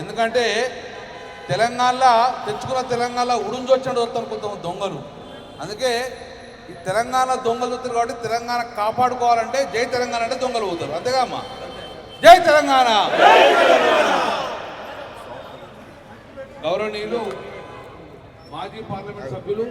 ఎందుకంటే తెలంగాణలో తెచ్చుకున్న తెలంగాణలో ఉడుంజొచ్చాడు వస్తారు కొంతమంది దొంగలు. అందుకే ఈ తెలంగాణ దొంగలు వస్తారు కాబట్టి తెలంగాణ కాపాడుకోవాలంటే జై తెలంగాణ అంటే దొంగలు పోతారు. అంతేగా అమ్మా జై తెలంగాణ! గౌరవనీయులు మాజీ పార్లమెంట్ సభ్యులు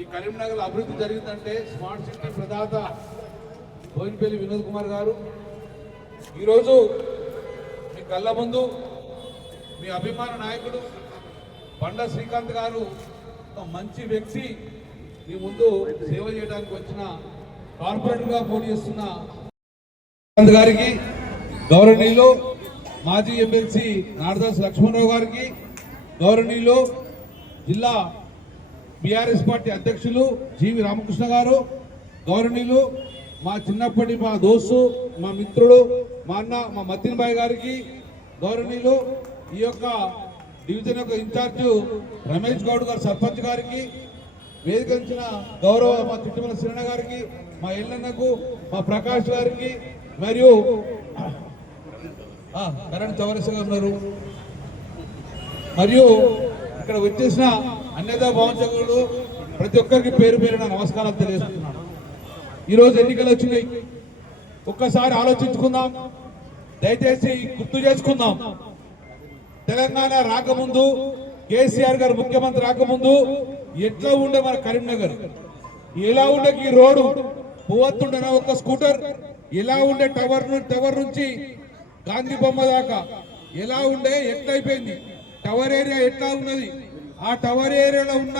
ఈ కరీంనగర్ అభివృద్ధి జరిగిందంటే స్మార్ట్ సిటీ ప్రదాత బోయినపల్లి వినోద్ కుమార్ గారు. ఈరోజు కళ్ళ ముందు మీ అభిమాన నాయకుడు బండ శ్రీకాంత్ గారు ఒక మంచి వ్యక్తి. మీ ముందు సేవ చేయడానికి వచ్చిన కార్పొరేటర్గా పోటీ చేస్తున్న శ్రీకాంత్ గారికి గౌరవనీయులు మాజీ ఎమ్మెల్సీ నారదాస్ లక్ష్మణరావు గారికి గౌరవనీయులు జిల్లా బీఆర్ఎస్ పార్టీ అధ్యక్షులు జీవి రామకృష్ణ గారు గౌరవనీయులు మా చిన్నప్పటి మా దోస్తు మా మిత్రుడు మా అన్న మా మతిన్ గారికి గౌరవనీయులు ఈ యొక్క డివిజన్ యొక్క ఇన్ఛార్జ్ రమేష్ గౌడ్ గారు సర్పంచ్ గారికి వేదికించిన గౌరవ మా చిట్టుమల శ్రీణ గారికి మా ఎల్లన్నకు మా ప్రకాష్ గారికి మరియు కరణ్ చౌరస్ గారు ఉన్నారు. మరియు ఇక్కడ వచ్చేసిన అన్యతా భావించగలరు ప్రతి ఒక్కరికి పేరు పేరున నమస్కారాలు తెలియజేస్తున్నాను. ఈరోజు ఎన్నికలు వచ్చినాయి. ఒక్కసారి ఆలోచించుకుందాం. దయచేసి గుర్తు చేసుకుందాం. తెలంగాణ రాకముందు కేసీఆర్ గారు ముఖ్యమంత్రి రాకముందు ఎట్లా ఉండే మన కరీంనగర్? ఎలా ఉండే ఈ రోడ్డు? పోవత్తుండేనా ఒక స్కూటర్. ఎలా ఉండే టవర్ టవర్ నుంచి గాంధీ బొమ్మ దాకా? ఎలా ఉండే? ఎట్లయిపోయింది? టవర్ ఏరియా ఎట్లా ఉన్నది? ఆ టవర్ ఏరియాలో ఉన్న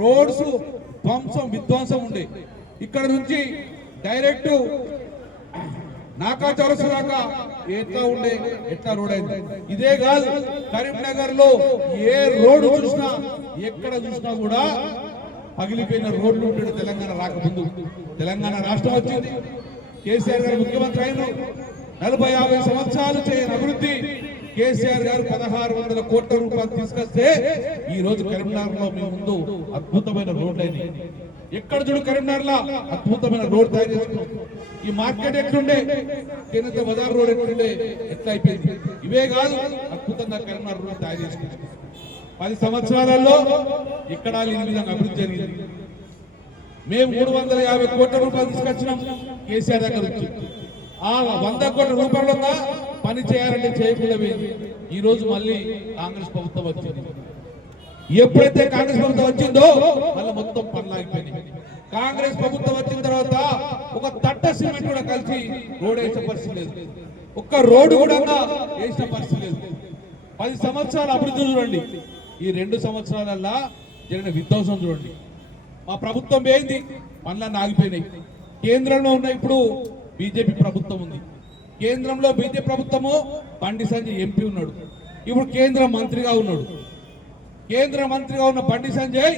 రోడ్స్ ధ్వంసం విధ్వంసం ఉండే. ఇక్కడ నుంచి డైరెక్ట్ నాకా చౌరసు దాకా ఎట్లా ఉండే? ఎట్లా రోడ్ అయింది ఇదే కాదు కరీంనగర్లో ఏ రోడ్డు చూసినా ఎక్కడ చూసినా కూడా పగిలిపోయిన రోడ్లు ఉంటాడు తెలంగాణ రాకముందు. తెలంగాణ రాష్ట్రం వచ్చింది. కేసీఆర్ గారు ముఖ్యమంత్రి అయిన నలభై యాభై సంవత్సరాలు చేయని అభివృద్ధి కేసీఆర్ గారు పదహారు వందల కోట్ల రూపాయలు తీసుకొస్తే ఈ రోజు కరీంనగర్లో మీ ముందు అద్భుతమైన రోడ్లు అయినాయి ఎక్కడ చూడు కరీంనగర్లో అద్భుతమైన రోడ్ తయారు చేసుకున్నాం ఈ మార్కెట్ ఎట్లుండే కేంద్ర బజార్ రోడ్ ఎట్లుండే ఎట్లా అయిపోయింది ఇవే కాదు అద్భుతంగా కరీంనగర్ రోడ్ తయారు చేసుకున్నాం పది సంవత్సరాలలో ఇక్కడ లేని విధంగా అభివృద్ధి జరిగింది. మేము మూడు వందల యాభై కోట్ల రూపాయలు తీసుకొచ్చినాం కేసీఆర్ దగ్గర నుంచి. ఆ వంద కోట్ల రూపాయలుగా పని చేయాలంటే చేయకుండా పోయింది. ఈ రోజు మళ్ళీ కాంగ్రెస్ ప్రభుత్వం వచ్చింది. ఎప్పుడైతే కాంగ్రెస్ ప్రభుత్వం వచ్చిందో మళ్ళీ మొత్తం పనులు కాంగ్రెస్ ప్రభుత్వం వచ్చిన తర్వాత ఒక తట్ట సిమెంట్ కూడా కలిసి రోడ్ వేసే పరిస్థితి లేదు. ఒక్క రోడ్డు కూడా వేసిన పరిస్థితి లేదు. పది సంవత్సరాల అభివృద్ధి చూడండి. ఈ రెండు సంవత్సరాలల్లా జరిగిన విధ్వంసం చూడండి. మా ప్రభుత్వం ఏంది పనులన్నీ ఆగిపోయినాయి. కేంద్రంలో ఉన్న ఇప్పుడు బీజేపీ ప్రభుత్వం ఉంది. కేంద్రంలో బీజేపీ ప్రభుత్వము బండి సంజయ్ ఎంపీ ఉన్నాడు. ఇప్పుడు కేంద్ర మంత్రిగా ఉన్నాడు. కేంద్ర మంత్రిగా ఉన్న బండి సంజయ్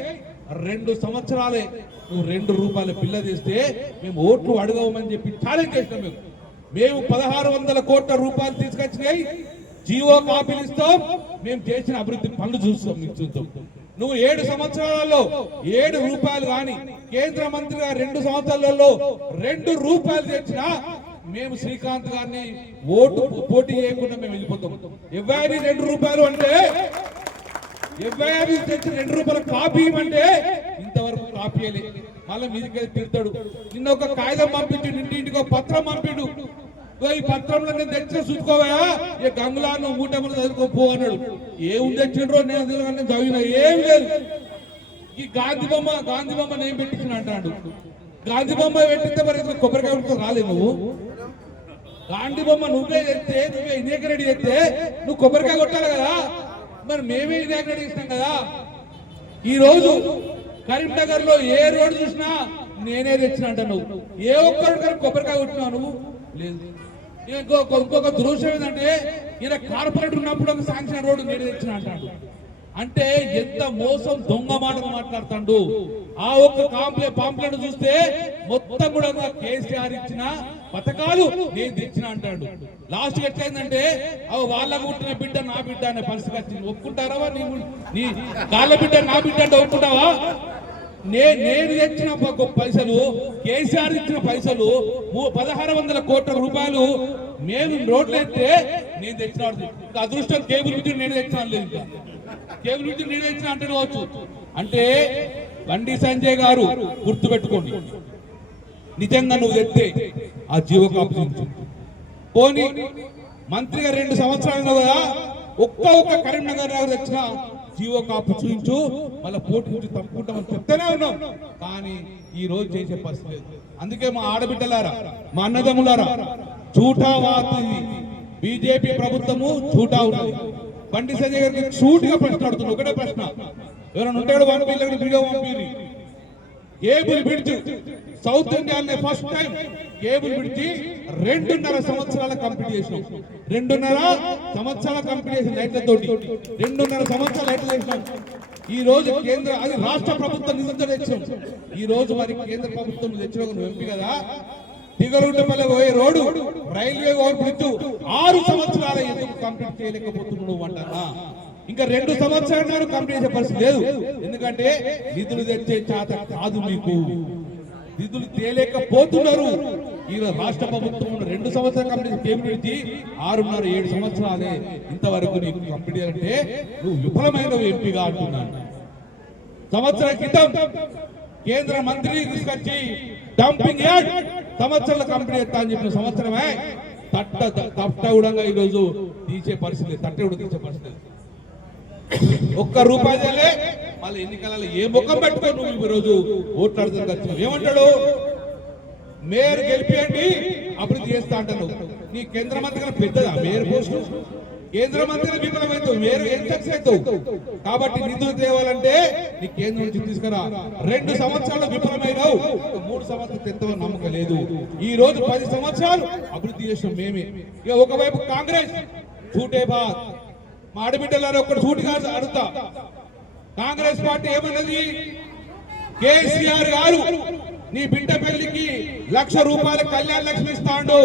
రెండు సంవత్సరాలే నువ్వు రెండు రూపాయల బిల్ల తీస్తే మేము ఓట్లు అడగవమని చెప్పి ఛాలెంజ్ చేసినాం మేము. మేము పదహారు వందల కోట్ల రూపాయలు తీసుకొచ్చినాయి. జీవో కాపీలు ఇస్తాం. మేము చేసిన అభివృద్ధి పనులు చూస్తాం మీకు చూద్దాం. నువ్వు ఏడు సంవత్సరాలలో ఏడు రూపాయలు కానీ కేంద్ర మంత్రిగా రెండు సంవత్సరాలలో రెండు రూపాయలు తెచ్చినా మేము శ్రీకాంత్ గారిని ఓటు పోటీ చేయకుండా మేము వెళ్ళిపోతాం. ఎవరి రెండు రూపాయలు అంటే ఎఫ్ఐఆర్ తెచ్చి రెండు రూపాయల కాపీ ఇవ్వమంటే ఇంతవరకు కాపీ ఇవ్వలేదు మళ్ళీ మీదికి తిడతాడు. నిన్న ఒక కాగితం పంపించు ఇంటికి ఒక పత్రం పంపిండు. ఈ పత్రంలో నేను తెచ్చిన చూసుకోవా ఏ గంగులా నువ్వు మూటములు చదువుకో పో అన్నాడు. ఏం తెచ్చిండ్రో నేను నేను చదివిన. ఏం లేదు. ఈ గాంధీ బొమ్మ గాంధీ బొమ్మ నేను పెట్టించిన అంటాడు. గాంధీ బొమ్మ పెట్టితే మరి కొబ్బరికాయ రాలేదు నువ్వు. గాంధీ బొమ్మ నువ్వే తెస్తే నువ్వే ఇనేకరెడ్డి ఎత్తే నువ్వు కొబ్బరికాయ కొట్టాలి కదా. మరి మేమే ఇనేకరెడ్డి ఇస్తాం కదా. ఈ రోజు కరీంనగర్లో ఏ రోడ్డు చూసినా నేనే తెచ్చిన అంట నువ్వు ఏ ఒక్కరికైనా కొబ్బరికాయ కొట్టినావు నువ్వు? లేదు. ఇంకొక ఇంకొక దృశ్యం ఏంటంటే ఈయన కార్పొరేటర్ ఉన్నప్పుడు ఒక శాంక్షన్ రోడ్డు నేను తెచ్చిన అంటాడు. అంటే ఎంత మోసం దొంగ మాటలు మాట్లాడుతాడు? ఆ ఒక్క కాంప్లే పాంప్లెట్ చూస్తే మొత్తం కూడా కేసీఆర్ ఇచ్చిన పథకాలు నేను తెచ్చిన అంటాడు. లాస్ట్ ఎట్లయిందంటే అవి వాళ్ళకు పుట్టిన బిడ్డ నా బిడ్డ అనే పరిస్థితి వచ్చింది. ఒప్పుకుంటారా నీ నీ కాళ్ళ బిడ్డ నా బిడ్డ అంటే ఒప్పుకుంటావా? నేను తెచ్చిన పైసలు కేసీఆర్ ఇచ్చిన పైసలు పదహారు వందల కోట్ల రూపాయలు మేము రోడ్లు ఎత్తే నేను తెచ్చిన అదృష్టం కేబుల్ విద్యుత్ నేను తెచ్చిన లేదు ఇంకా. కేబుల్ విద్యుత్ నేను తెచ్చిన అంటే కావచ్చు. అంటే బండి సంజయ్ గారు గుర్తుపెట్టుకోండి. నిజంగా నువ్వు తెస్తే ఆ జీవో కాపు పోనీ మంత్రిగా రెండు సంవత్సరాలు కదా ఒక్క ఒక్క కరీంనగర్ నగర్ తెచ్చిన జీవో కాపు చూపించు మళ్ళీ పోటీ తప్పుకుంటాం తప్పుకుంటామని చెప్తూనే ఉన్నాం. కానీ ఈ రోజు చేసే పరిస్థితి లేదు. అందుకే మా ఆడబిడ్డలారా మా అన్నదమ్ములారా చూటా వాతుంది బీజేపీ ప్రభుత్వము చూటా ఉన్నది. బండి సంజయ్ గారికి సూటిగా ప్రశ్న అడుగుతుంది. ఒకటే ప్రశ్న. ఎవరైనా ఉంటాడు వాడి వీళ్ళకి వీడియో పంపిరి కేబుల్ బ్రిడ్జ్ సౌత్ ఇండియాలోనే ఫస్ట్ టైం కేబుల్ బ్రిడ్జ్ రెండున్నర సంవత్సరాల కంప్లీట్ చేసినాం. రెండున్నర సంవత్సరాల కంప్లీట్ చేసిన లైట్లతోటి రెండున్నర సంవత్సరాల లైట్లు చేసినాం ఈ రోజు కేంద్ర అది రాష్ట్ర ప్రభుత్వం నిధులతో తెచ్చాం. ఈ రోజు మరి కేంద్ర ప్రభుత్వం తెచ్చిన నువ్వు ఎంపీ కదా. దిగలుంటపల్లి పోయే రోడ్డు రైల్వే ఓవర్ బ్రిడ్జ్ ఆరు సంవత్సరాల ఎందుకు కంప్లీట్ చేయలేకపోతున్నాడు అంటారా ఇంకా రెండు సంవత్సరాలు కంప్లీట్ చేసే పరిస్థితి లేదు. ఎందుకంటే నిధులు తెచ్చే చేత కాదు మీకు. నిధులు తేలేకపోతున్నారు. ఈ రాష్ట్ర ప్రభుత్వం రెండు సంవత్సరాలు కంప్లీట్ కేబినెట్ ఆరున్నర ఏడు సంవత్సరాలే ఇంతవరకు నీకు కంప్లీట్ చేయాలంటే నువ్వు విఫలమైన ఎంపీగా అంటున్నాను. సంవత్సరం క్రితం కేంద్ర మంత్రి తీసుకొచ్చి డంపింగ్ యార్డ్ సంవత్సరాల కంపెనీ ఎత్తా అని చెప్పిన సంవత్సరమే తట్ట తట్ట కూడా ఈరోజు తీసే పరిస్థితి లేదు. తట్ట కూడా తీసే పరిస్థితి ఒక్క రూపాయి చేయలే మళ్ళీ ఎన్నికలలో ఏ ముఖం పెట్టుకో నువ్వు ఈ రోజు? ఓట్లాడుతుంది వచ్చినావు ఏమంటాడు? మేయర్ గెలిపియండి అభివృద్ధి చేస్తా అంటాను నీ కేంద్ర మంత్రి కన్నా పెద్దదా మేయర్ పోస్టు? కేంద్ర మంత్రి విఫలమవుతావు మేయర్ ఏం సక్సెస్ అవుతావు? కాబట్టి నిధులు తేవాలంటే నీ కేంద్రం నుంచి తీసుకురా. రెండు సంవత్సరాలు విఫలమైనావు. మూడు సంవత్సరాలు ఎంతో నమ్మకం లేదు. ఈ రోజు పది సంవత్సరాలు అభివృద్ధి చేసిన మేమే. ఇక ఒకవైపు కాంగ్రెస్ చూటే బాత్ మా ఆడబిడ్డలారు ఒక్కడు సూటిగా అడుగుతా కాంగ్రెస్ పార్టీ ఏమన్నది? కేసీఆర్ గారు నీ బిడ్డ పెళ్ళికి లక్ష రూపాయల కళ్యాణ లక్ష్మి ఇస్తాడు.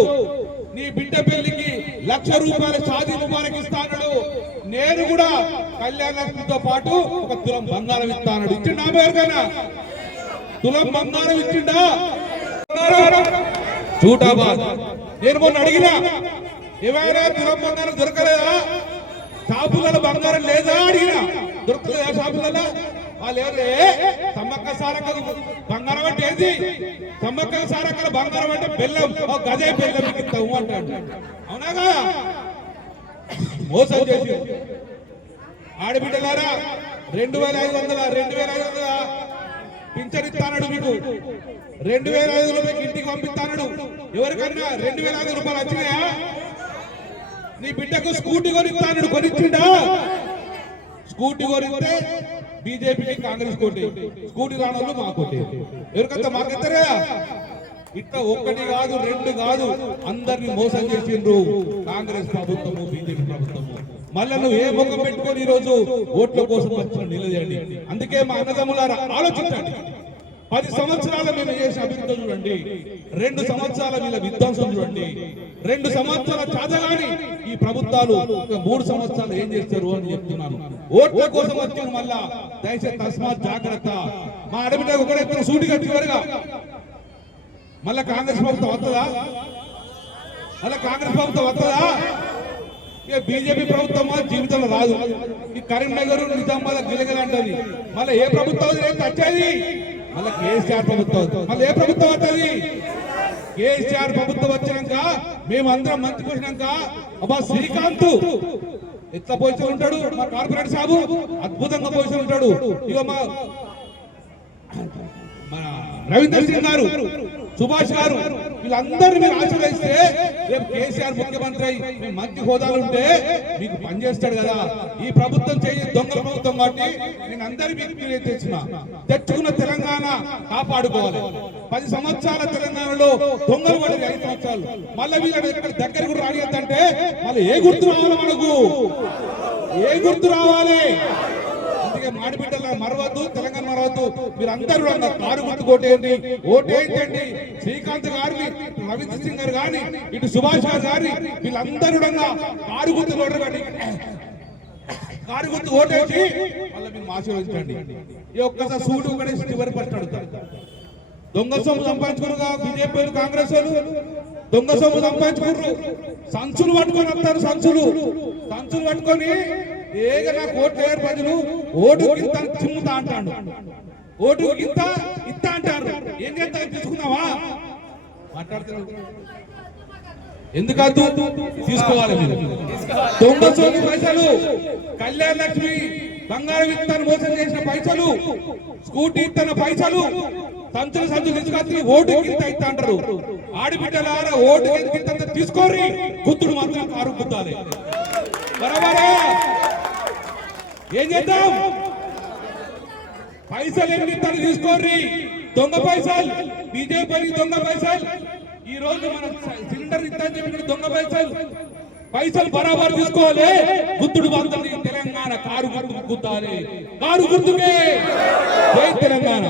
నీ బిడ్డ పెళ్ళికి లక్ష రూపాయల షాదీ ముబారక్ ఇస్తాడు. నేను కూడా కళ్యాణ లక్ష్మితో పాటు ఒక తులం బంగారం ఇస్తాడు ఇచ్చిండా ఎవరికైనా? తులం బంగారం ఇచ్చిండా? చూటాబాద్ నేను మొన్న అడిగినా ఏమైనా తులం బంగారం దొరకలేదా? షాపులలో బంగారం లేదా అడిగినా? దొరుకుతుందా షాపులలో? వాళ్ళు ఏరే సమ్మక్క సారక్క బంగారం అంటే ఏంది? సమ్మక్క సారక్కల బంగారం అంటే బెల్లం. ఓ గదే బెల్లం మీకు ఇస్తాము అంటాడు. అవునాగా మోసం చేసి. ఆడబిడ్డలారా రెండు వేల ఐదు వందల రెండు వేల ఐదు వందల? పింఛన్ ఇస్తానడు మీకు. రెండు వేల ఐదు రూపాయలు ఇంటికి పంపిస్తానడు. ఎవరికన్నా రెండు వేల ఐదు రూపాయలు వచ్చినాయా? నీ బిడ్డకు స్కూటీ కొనిస్తాను కొనిచ్చిండా? స్కూటీ కొనిస్తే బీజేపీకి కాంగ్రెస్ కోటి స్కూటీ రానోళ్ళు మా కోటి ఎవరికంత మాకెత్తరా? ఇట్లా ఒక్కటి కాదు రెండు కాదు అందరిని మోసం చేసిండ్రు కాంగ్రెస్ ప్రభుత్వము బీజేపీ ప్రభుత్వము. మళ్ళీ నువ్వు ఏ ముఖం పెట్టుకొని ఈ రోజు ఓట్ల కోసం వచ్చిన నిలదేయండి. అందుకే మా అన్నదమ్ములారా ఆలోచించండి. పది సంవత్సరాల మేము చేసిన అభివృద్ధి చూడండి. రెండు సంవత్సరాల మీద విధ్వంసం చూడండి. రెండు సంవత్సరాల చాదగాని ఈ ప్రభుత్వాలు మూడు సంవత్సరాలు ఏం చేస్తారు అని చెప్తున్నాను. ఓట్ల కోసం వచ్చిన మళ్ళా దయచేసి తస్మాత్ జాగ్రత్త. మా అడబిడ్డ ఒకడైతే సూటి కట్టుకోరుగా. మళ్ళా కాంగ్రెస్ ప్రభుత్వం వస్తుందా? మళ్ళా కాంగ్రెస్ ప్రభుత్వం వస్తుందా? ఇక బీజేపీ ప్రభుత్వం జీవితంలో రాదు. ఈ కరీంనగర్ నిజామాబాద్ గిలగలంటది మళ్ళీ ఏ ప్రభుత్వం వచ్చేది? మళ్ళీ కేసీఆర్ ప్రభుత్వం. మళ్ళీ ఏ ప్రభుత్వం వస్తుంది కేసీఆర్ ప్రభుత్వం వచ్చినాక మేమందరం మంత్రి వచ్చినాక అబ్బా శ్రీకాంత్ ఎట్లా పొజిషన్ ఉంటాడు? మా కార్పొరేటర్ సాబు అద్భుతంగా పొజిషన్ ఉంటాడు. ఇక మా మన రవీంద్ర సింగ్ గారు సుభాష్ గారు వీళ్ళందరినీ మీరు ఆశీర్వదిస్తే రేపు కేసీఆర్ ముఖ్యమంత్రి అయి మీ మంత్రి హోదాలు ఉంటే మీకు పనిచేస్తాడు కదా. ఈ ప్రభుత్వం చేయ దొంగల ప్రభుత్వం కాబట్టి నేను అందరి మీకు తెచ్చిన తెచ్చుకున్న. తెలంగాణ కాపాడుకోవాలి. పది సంవత్సరాల తెలంగాణలో దొంగలు పడి ఐదు సంవత్సరాలు. మళ్ళీ వీళ్ళ దగ్గర కూడా రానియద్దంటే మళ్ళీ ఏ గుర్తు రావాలి మనకు? ఏ గుర్తు రావాలి? అందుకే మాడిబిడ్డల మరవద్దు. తెలంగాణ మరవద్దు మీరు అందరూ కారు గుర్తు కొట్టేయండి ఓటేయండి. శ్రీకాంత్ గారిని రవీంద్ర సింగ్ గారు గాని ఇటు సుభాష్ గారు గాని వీళ్ళందరూ కారు గుర్తు కొట్టరు కారు గుర్తు ఓటేసి మళ్ళీ మీరు ఆశీర్వదించండి ఈ ఒక్కసారి సూటు ఒకటి చివరి ప్రశ్న అడుగుతాడు దొంగ సొమ్ము సంపాదించుకున్నారు బీజేపీ కాంగ్రెస్ వాళ్ళు. దొంగ సొమ్ము సంపాదించుకున్నారు. సంచులు పట్టుకొని వస్తారు సంచులు. సంచులు పట్టుకొని ఏగ నా ఓట్లు ప్రజలు ఓటు గింత చిమ్ముతా అంటాడు. ఓటు గింత ఇత్త అంటారు. ఏం చేస్తా? తీసుకున్నావా మాట్లాడుతున్నావు ఎందుకద్దు? తీసుకోవాలి మీరు. దొంగ సోని పైసలు కళ్యాణ లక్ష్మి బంగారం ఇస్తాను మోసం చేసిన పైసలు స్కూటీ ఇస్తున్న పైసలు సంచులు సంచులు తీసుకొచ్చి ఓటు కింద ఇస్తా అంటారు. ఆడిబిడ్డలారా ఓటు కింద తీసుకోరి గుత్తుడు మాత్రం కారు గుద్దాలి. బరాబరా. ఏం చేద్దాం? పైసలు ఎన్ని ఇస్తాను తీసుకోర్రి? దొంగ పైసలు. బీజేపీ దొంగ పైసలు. ఈ రోజు మన సిలిండర్ ఇస్తాను చెప్పిన దొంగ పైసలు. పైసలు బరాబర్ తీసుకోవాలి. గుర్తుడు బాగుంది తెలంగాణ కారు గుర్తు గుద్దాలి కారు గుర్తుకే. జై తెలంగాణ.